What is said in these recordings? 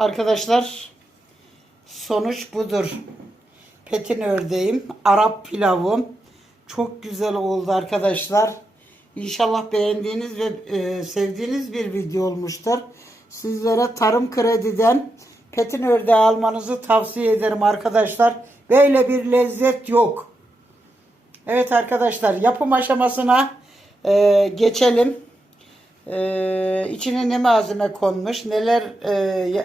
Arkadaşlar sonuç budur. Petin ördeğim, Arap pilavım. Çok güzel oldu arkadaşlar. İnşallah beğendiğiniz ve e, sevdiğiniz bir video olmuştur. Sizlere Tarım Kredi'den petin ördeği almanızı tavsiye ederim arkadaşlar. Böyle bir lezzet yok. Evet arkadaşlar yapım aşamasına e, geçelim. E, içine ne malzeme konmuş, neler e,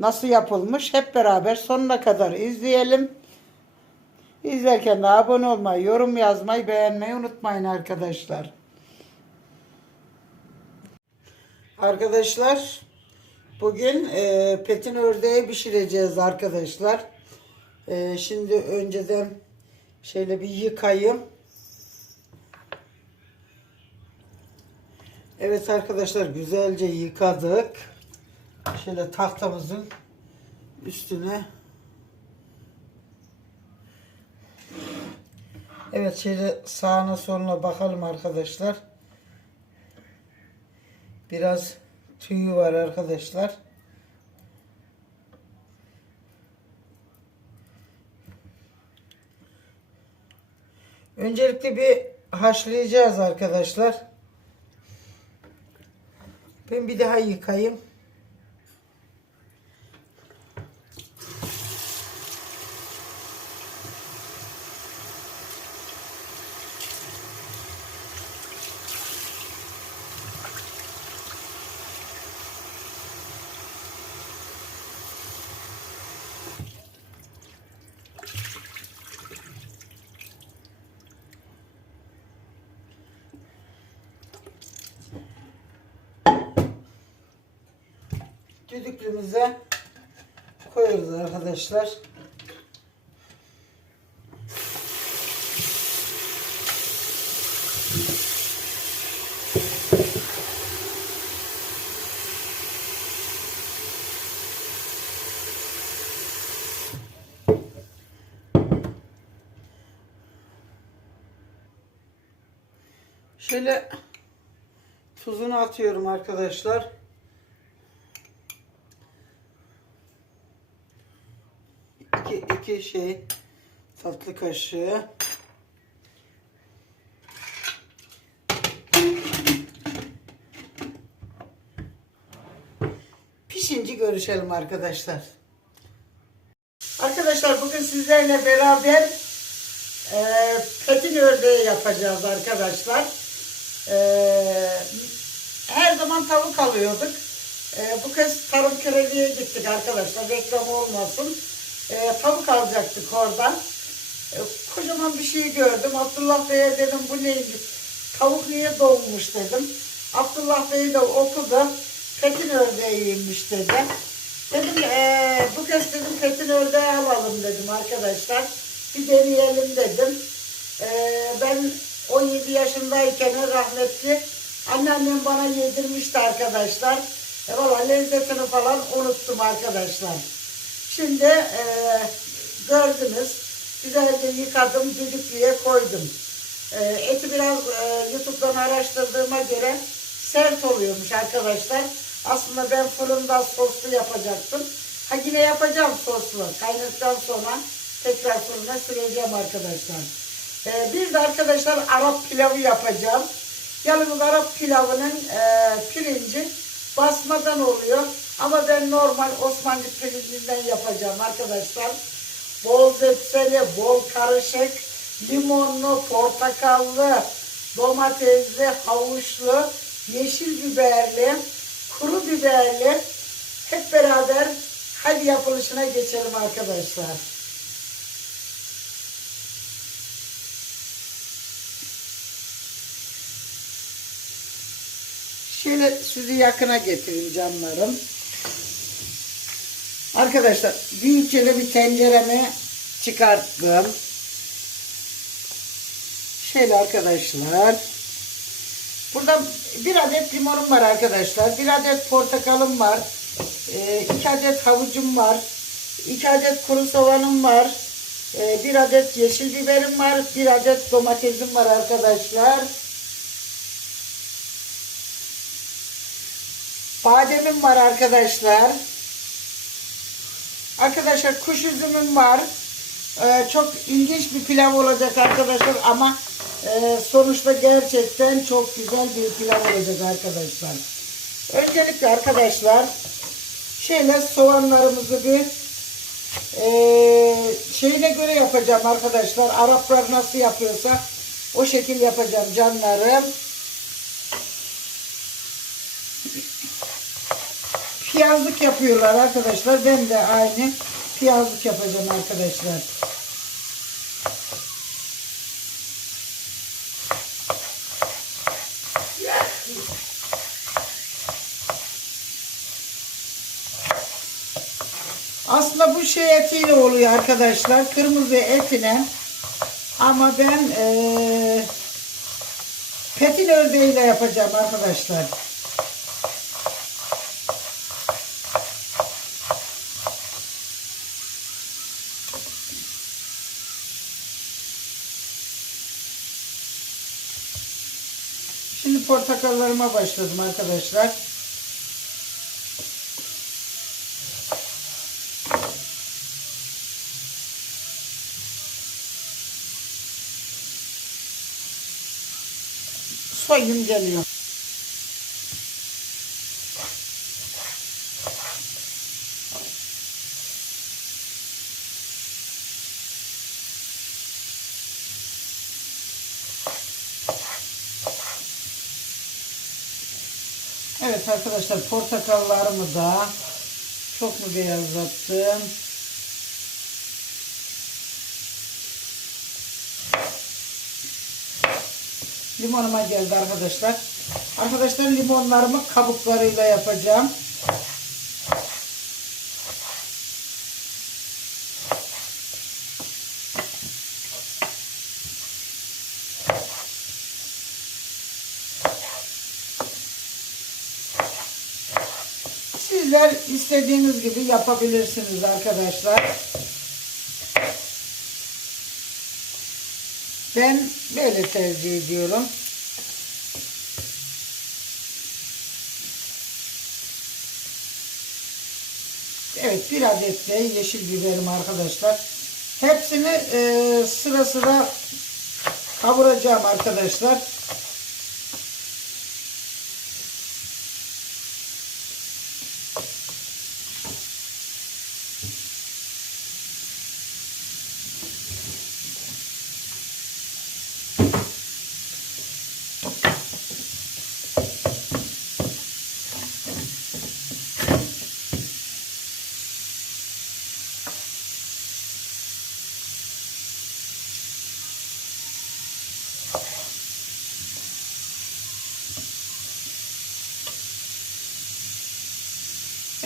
nasıl yapılmış hep beraber sonuna kadar izleyelim. İzlerken de abone olmayı, yorum yazmayı, beğenmeyi unutmayın arkadaşlar. Arkadaşlar bugün e, petin ördeği pişireceğiz arkadaşlar. E, şimdi önceden şöyle bir yıkayayım. Evet arkadaşlar güzelce yıkadık. Şöyle tahtamızın üstüne Evet şöyle sağına soluna bakalım arkadaşlar. Biraz tüyü var arkadaşlar. Öncelikle bir haşlayacağız arkadaşlar. Ben bir daha yıkayayım. Düdüklümüze koyuyoruz arkadaşlar. Şöyle tuzunu atıyorum arkadaşlar. İki şey tatlı kaşığı pişince görüşelim arkadaşlar. Arkadaşlar bugün sizlerle beraber e, petin ördeği yapacağız arkadaşlar. E, her zaman tavuk alıyorduk. E, bu kez tarım krediye gittik arkadaşlar. Reklam olmasın. E, tavuk alacaktık oradan. E, kocaman bir şey gördüm. Abdullah Bey'e dedim bu neydi? Tavuk niye doğmuş dedim. Abdullah Bey de okudu. Petin ördeğiymiş dedi. Dedim e, bu kez dedim petin ördeği alalım dedim arkadaşlar. Bir deneyelim dedim. E, ben 17 yaşındayken rahmetli anneannem bana yedirmişti arkadaşlar. E, Valla lezzetini falan unuttum arkadaşlar. Şimdi e, gördünüz. Güzelce yıkadım, düdüklüye koydum. E, eti biraz e, YouTube'dan araştırdığıma göre sert oluyormuş arkadaşlar. Aslında ben fırında soslu yapacaktım. Ha yine yapacağım soslu. Kaynadıktan sonra tekrar fırına süreceğim arkadaşlar. E, bir de arkadaşlar Arap pilavı yapacağım. Yalnız Arap pilavının e, pirinci basmadan oluyor. Ama ben normal Osmanlı pirincinden yapacağım arkadaşlar. Bol zepseli, bol karışık, limonlu, portakallı, domatesli, havuçlu, yeşil biberli, kuru biberli hep beraber hadi yapılışına geçelim arkadaşlar. Şöyle sizi yakına getireyim canlarım. Arkadaşlar büyükçe bir tencereme çıkarttım. Şöyle arkadaşlar. Burada bir adet limonum var arkadaşlar. Bir adet portakalım var. Ee, iki adet havucum var. iki adet kuru soğanım var. Ee, bir adet yeşil biberim var. Bir adet domatesim var arkadaşlar. Bademim var arkadaşlar. Arkadaşlar kuş üzümüm var. Ee, çok ilginç bir pilav olacak arkadaşlar ama e, sonuçta gerçekten çok güzel bir pilav olacak arkadaşlar. Öncelikle arkadaşlar şöyle soğanlarımızı bir e, şeyine göre yapacağım arkadaşlar. Araplar nasıl yapıyorsa o şekil yapacağım canlarım. Piyazlık yapıyorlar arkadaşlar. Ben de aynı piyazlık yapacağım arkadaşlar. Aslında bu şey etiyle oluyor arkadaşlar. Kırmızı etine. Ama ben eee petin ördeğiyle yapacağım arkadaşlar. Şimdi portakallarıma başladım arkadaşlar. Soyum geliyor. Evet arkadaşlar portakallarımı da çok mu beyazlattım? Limonuma geldi arkadaşlar. Arkadaşlar limonlarımı kabuklarıyla yapacağım. İstediğiniz gibi yapabilirsiniz arkadaşlar. Ben böyle tercih ediyorum. Evet bir adet de yeşil biberim arkadaşlar. Hepsini e, sıra sıra kavuracağım arkadaşlar.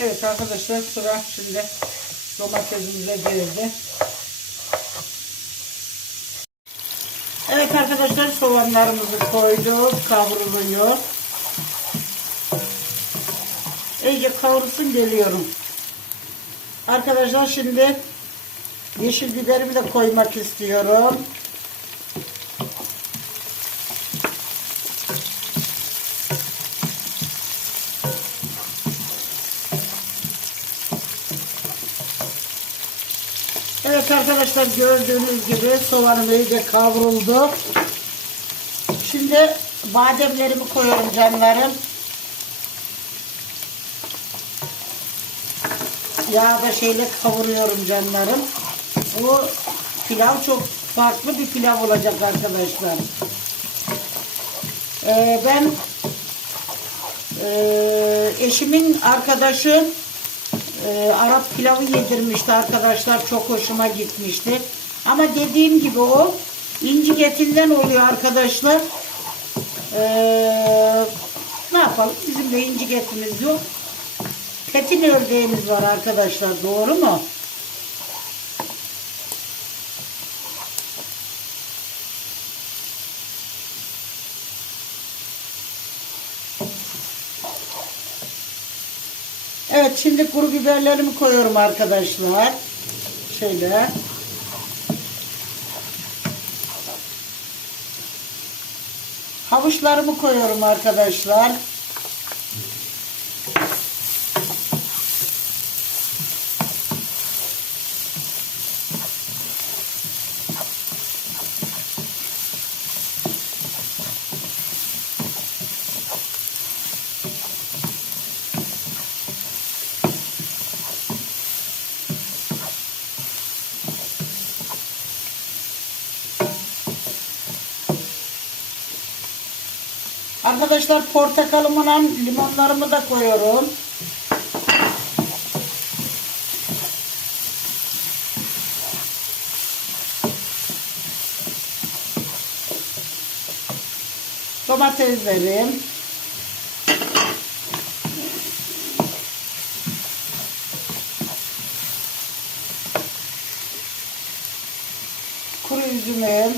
Evet arkadaşlar sıra şimdi domatesimize geldi. Evet arkadaşlar soğanlarımızı koyduk. Kavruluyor. İyice kavrulsun geliyorum. Arkadaşlar şimdi yeşil biberimi de koymak istiyorum. Evet arkadaşlar gördüğünüz gibi soğanım iyice kavruldu. Şimdi bademlerimi koyuyorum canlarım. Yağda şeyle kavuruyorum canlarım. Bu pilav çok farklı bir pilav olacak arkadaşlar. Ee, ben e, eşimin arkadaşı e, Arap pilavı yedirmişti arkadaşlar. Çok hoşuma gitmişti. Ama dediğim gibi o incik etinden oluyor arkadaşlar. Ee, ne yapalım? Bizim de incik etimiz yok. Petin ördeğimiz var arkadaşlar. Doğru mu? Evet şimdi kuru biberlerimi koyuyorum arkadaşlar. Şöyle. Havuçlarımı koyuyorum arkadaşlar. Arkadaşlar portakalımla limonlarımı da koyuyorum. Domateslerim. Kuru üzümüm.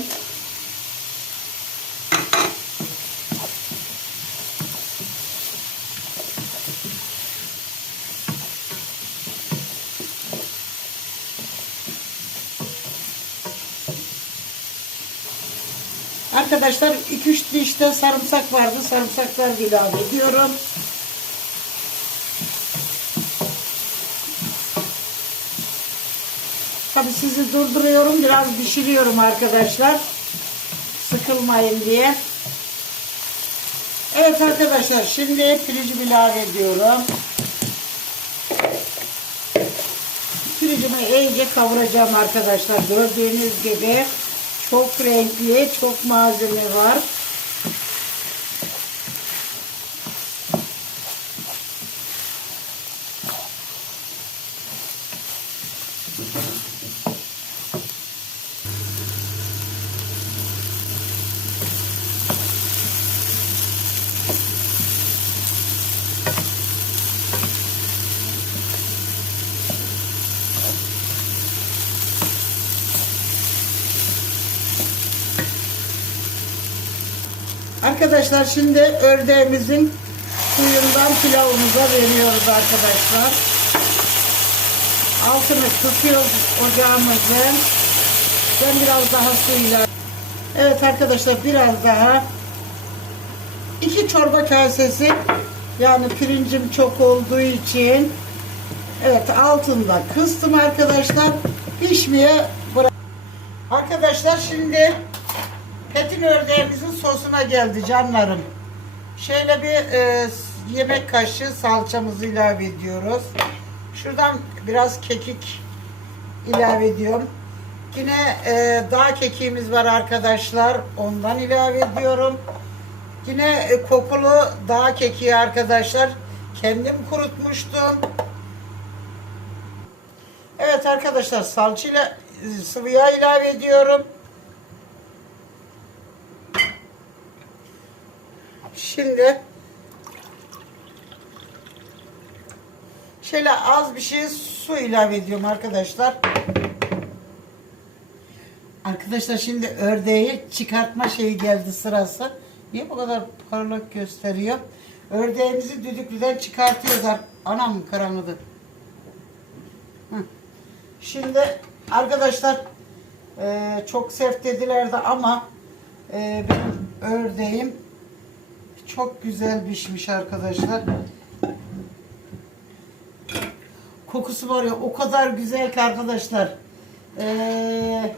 Arkadaşlar 2-3 diş de sarımsak vardı. Sarımsaklar ilave ediyorum. Tabi sizi durduruyorum. Biraz pişiriyorum arkadaşlar. Sıkılmayın diye. Evet arkadaşlar şimdi pirincimi ilave ediyorum. Pirincimi iyice kavuracağım arkadaşlar. Gördüğünüz gibi çok renkli, çok malzeme var. Arkadaşlar şimdi ördeğimizin suyundan pilavımıza veriyoruz arkadaşlar. Altını tutuyoruz ocağımızın. Ben biraz daha suyla. Evet arkadaşlar biraz daha. iki çorba kasesi yani pirincim çok olduğu için evet altında kıstım arkadaşlar. Pişmeye. Arkadaşlar şimdi Petin ördeğimizin sosuna geldi canlarım. Şöyle bir e, yemek kaşığı salçamızı ilave ediyoruz. Şuradan biraz kekik ilave ediyorum. Yine e, dağ kekiğimiz var arkadaşlar. Ondan ilave ediyorum. Yine e, kokulu dağ kekiği arkadaşlar. Kendim kurutmuştum. Evet arkadaşlar salçayla sıvı yağ ilave ediyorum. Şimdi şöyle az bir şey su ilave ediyorum arkadaşlar. Arkadaşlar şimdi ördeği çıkartma şeyi geldi sırası. Niye bu kadar parlak gösteriyor? Ördeğimizi düdüklüden çıkartıyoruz. Anam karanlıdı. Şimdi arkadaşlar e, çok sert dedilerdi ama e, benim ördeğim çok güzel pişmiş arkadaşlar. Kokusu var ya o kadar güzel ki arkadaşlar. Ee,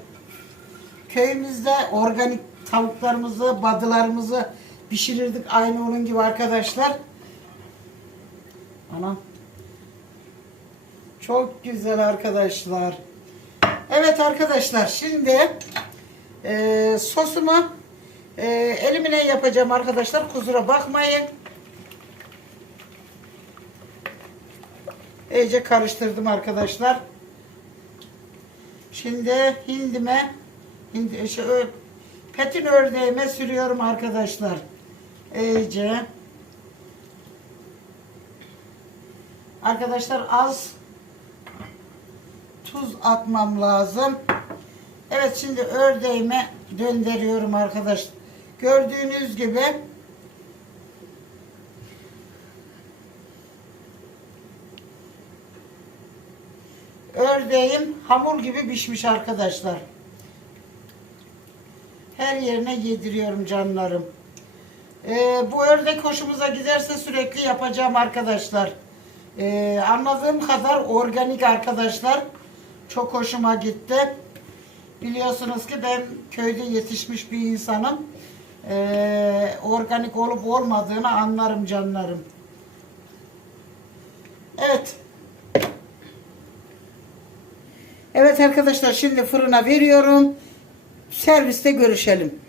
köyümüzde organik tavuklarımızı, badılarımızı pişirirdik aynı onun gibi arkadaşlar. Anam. Çok güzel arkadaşlar. Evet arkadaşlar şimdi e, sosumu e, elimine yapacağım arkadaşlar. Kusura bakmayın. İyice karıştırdım arkadaşlar. Şimdi hindime hindi, şey, petin ördeğime sürüyorum arkadaşlar. İyice. Arkadaşlar az tuz atmam lazım. Evet şimdi ördeğime döndürüyorum arkadaşlar. Gördüğünüz gibi ördeğim hamur gibi pişmiş arkadaşlar. Her yerine yediriyorum canlarım. Ee, bu ördek hoşumuza giderse sürekli yapacağım arkadaşlar. Ee, anladığım kadar organik arkadaşlar. Çok hoşuma gitti. Biliyorsunuz ki ben köyde yetişmiş bir insanım. Ee, organik olup olmadığını anlarım canlarım. Evet. Evet arkadaşlar şimdi fırına veriyorum. Serviste görüşelim.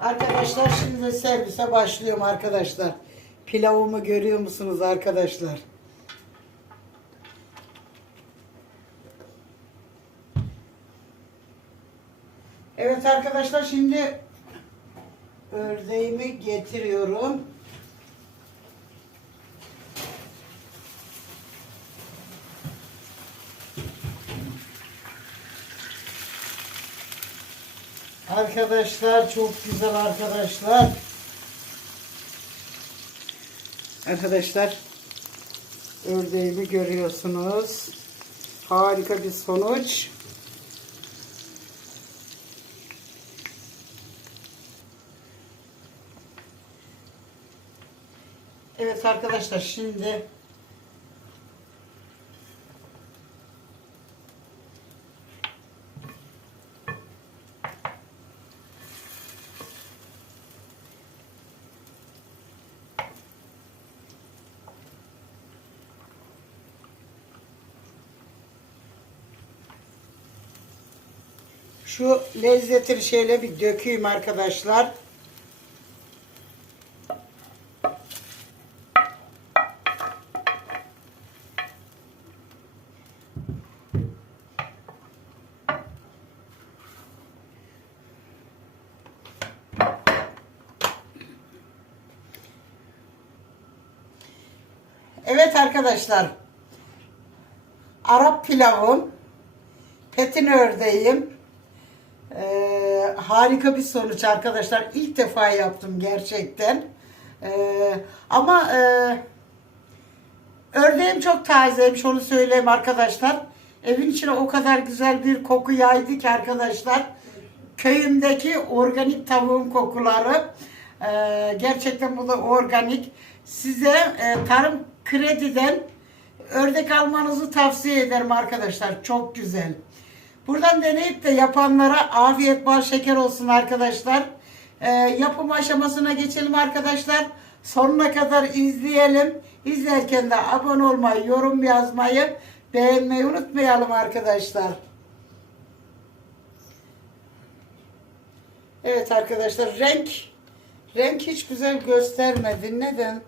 Arkadaşlar şimdi servise başlıyorum arkadaşlar. Pilavımı görüyor musunuz arkadaşlar? Evet arkadaşlar şimdi ördeğimi getiriyorum. Arkadaşlar çok güzel arkadaşlar. Arkadaşlar ördeğimi görüyorsunuz. Harika bir sonuç. Evet arkadaşlar şimdi şu lezzetli şeyle bir dökeyim arkadaşlar. Evet arkadaşlar. Arap pilavım, petin ördeğim. Ee, harika bir sonuç arkadaşlar. İlk defa yaptım gerçekten. Ee, ama e, ördeğim çok tazeymiş onu söyleyeyim arkadaşlar. Evin içine o kadar güzel bir koku yaydı ki arkadaşlar. Köyümdeki organik tavuğun kokuları. Ee, gerçekten bu da organik. Size e, Tarım Kredi'den ördek almanızı tavsiye ederim arkadaşlar. Çok güzel. Buradan deneyip de yapanlara afiyet bal şeker olsun arkadaşlar. Ee, yapım aşamasına geçelim arkadaşlar. Sonuna kadar izleyelim. İzlerken de abone olmayı, yorum yazmayı, beğenmeyi unutmayalım arkadaşlar. Evet arkadaşlar renk renk hiç güzel göstermedi. Neden?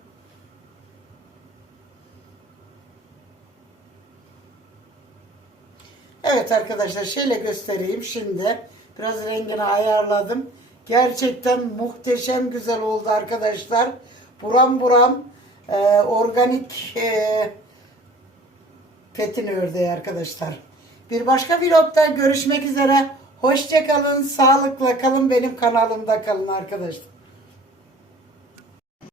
Evet arkadaşlar şöyle göstereyim şimdi. Biraz rengini ayarladım. Gerçekten muhteşem güzel oldu arkadaşlar. Buram buram e, organik e, petin ördeği arkadaşlar. Bir başka vlogda görüşmek üzere. Hoşçakalın, sağlıkla kalın, benim kanalımda kalın arkadaşlar.